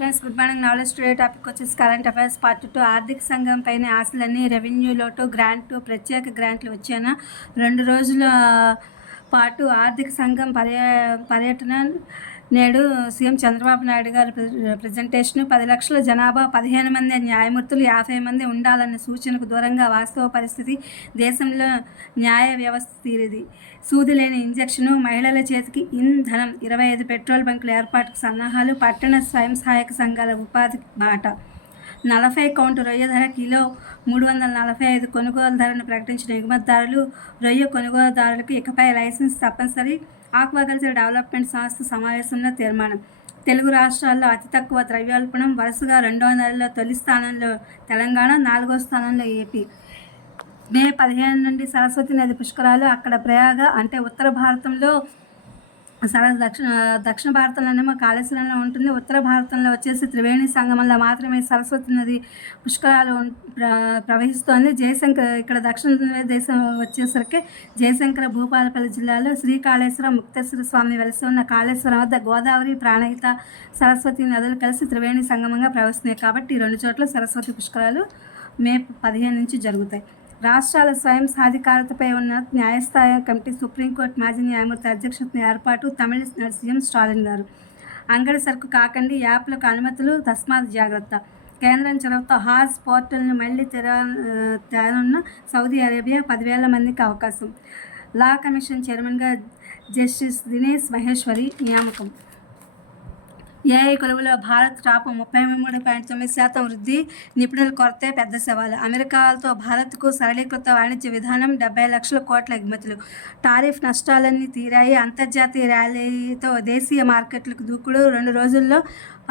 Friends good morning. Knowledge today topic వచ్చేసి current affairs part 2. ఆర్థిక సంఘం పైన ఆశలన్నీ, రెవెన్యూ లోటు, గ్రాంటు, ప్రత్యేక గ్రాంట్లు వచ్చాన 2 రోజుల పాటు ఆర్థిక సంఘం పర్యటన. నేడు సీఎం చంద్రబాబు నాయుడు గారి ప్రజెంటేషన్. 10 లక్షల జనాభా, 15 మంది న్యాయమూర్తులు, 50 మంది ఉండాలన్న సూచనకు దూరంగా వాస్తవ పరిస్థితి. దేశంలో న్యాయ వ్యవస్థ తీరిది. సూది లేని ఇంజెక్షను, మహిళల చేతికి ఇంధనం, 25 పెట్రోల్ బంకుల ఏర్పాటుకు సన్నాహాలు, పట్టణ స్వయం సహాయక సంఘాల ఉపాధి బాట. 40 కౌంటు రొయ్య ధర కిలో 345. కొనుగోలు ధరను ప్రకటించిన ఎగుమతిదారులు. రొయ్య కొనుగోలుదారులకు ఇకపై లైసెన్స్ తప్పనిసరి. ఆక్వాకల్చర్ డెవలప్మెంట్ సంస్థ సమావేశంలో తీర్మానం. తెలుగు రాష్ట్రాల్లో అతి తక్కువ ద్రవ్యోల్బణం. వరుసగా 2వ నెలలో తొలి స్థానంలో తెలంగాణ, 4వ స్థానంలో ఏపీ. మే 15 నుండి సరస్వతి నది పుష్కరాలు. అక్కడ ప్రయాగ అంటే ఉత్తర భారతంలో, దక్షిణ భారతంలోనేమో కాళేశ్వరంలో ఉంటుంది. ఉత్తర భారతంలో వచ్చేసి త్రివేణి సంగమంలో మాత్రమే సరస్వతి నది పుష్కరాలు ప్రవహిస్తోంది. జయశంకర్ ఇక్కడ దక్షిణ దేశం వచ్చేసరికి జయశంకర భూపాలపల్లి జిల్లాలో శ్రీకాళేశ్వరం ముక్తేశ్వర స్వామి వెలిసి ఉన్న కాళేశ్వరం వద్ద గోదావరి, ప్రాణహిత, సరస్వతి నదులు కలిసి త్రివేణి సంగమంగా ప్రవహిస్తున్నాయి. కాబట్టి ఈ 2 చోట్ల సరస్వతి పుష్కరాలు మే 15 నుంచి జరుగుతాయి. రాష్ట్రాల స్వయం సాధికారతపై ఉన్న న్యాయస్థాయి కమిటీ. సుప్రీంకోర్టు మాజీ న్యాయమూర్తి అధ్యక్షతన ఏర్పాటు. తమిళ సీఎం స్టాలిన్ గారు. అంగడి సరుకు కాకండి, యాప్లకు అనుమతులు, తస్మాత్ జాగ్రత్త. కేంద్రం చొరవతో హాజ్ పోర్టల్ను మళ్లీ తెరనున్న సౌదీ అరేబియా. 10,000 మందికి అవకాశం. లా కమిషన్ చైర్మన్గా జస్టిస్ దినేష్ మహేశ్వరి నియామకం. ఏఐ కొలువులో భారత్ టాప్. 33.9% వృద్ధి. నిపుణుల కొరతే పెద్ద సవాలు. అమెరికాతో భారత్కు సరళీకృత వాణిజ్య విధానం. 70 లక్షల కోట్ల ఎగుమతులు. టారిఫ్ నష్టాలన్నీ తీరాయి. అంతర్జాతీయ ర్యాలీతో దేశీయ మార్కెట్లకు దూకుడు. 2 రోజుల్లో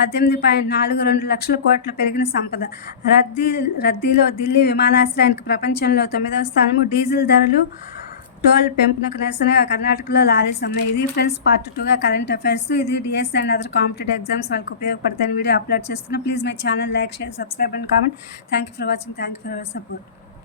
18.42 లక్షల కోట్ల పెరిగిన సంపద. రద్దీలో ఢిల్లీ విమానాశ్రయానికి ప్రపంచంలో 9వ స్థానము. డీజిల్ ధరలు, టోల్ పెంపునకు నిరసనగా కర్ణాటకలో లారీ సమ్మె. ఇది ఫ్రెండ్స్ పార్ట్ 2గా కరెంట్ అఫైర్స్. ఇది DS and other competitive exams వాళ్ళకి ఉపయోగపడతాయని వీడియో అప్లోడ్ చేస్తున్నా. Please my channel like, share, subscribe and comment. Thank you for watching. Thank you for your support.